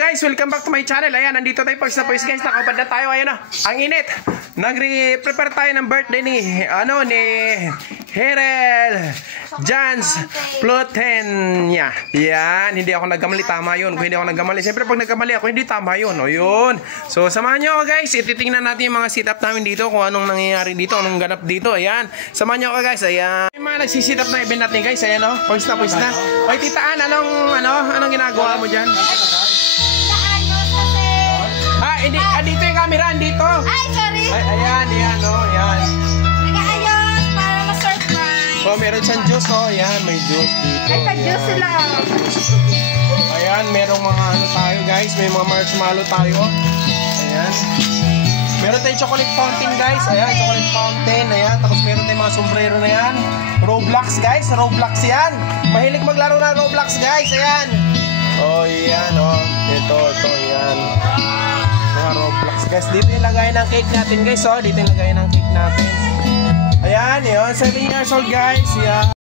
guys, welcome back to my channel. Ayan, nandito tayo pag sa guys, nakapad na tayo. Ayan ang init. Nagre-prepare tayo ng birthday ni Herel Jans Plutenia. Yan, hindi ako nagkamali, tama yun. Kung hindi ako nagkamali, siyempre pag nagkamali ako, hindi tama yun. O yun. So, samahan nyo ako guys. Ititingnan natin yung mga setup namin dito, kung anong nangyayari dito, anong ganap dito. Ayan, samahan nyo ako guys. Ayan. May mga nagsisit up na event natin guys. Ayan o, pwes na. Oy, titaan, anong ginagawa mo dyan? Dito yung camera, dito. Ay, sorry. Ayan, yan. Nag-aayos para ma-surprise. Oh, meron siyang juice, Ayan, may juice dito. Ay, pag-juice sila. Ayan, merong mga tayo, guys. May mga marshmallow tayo. Ayan. Meron tayong chocolate fountain, guys. Ayan, chocolate fountain. Ayan, tapos meron tayong mga sombrero na yan. Roblox, guys. Roblox yan. Mahilig maglaro na Roblox, guys. Ayan. Oh, yan, Ito, yan. Mga Roblox, guys. Dito yung lagay ng cake natin, guys. Dito yung lagay ng cake natin. Ayan, yun. 7 years old, guys. Yan.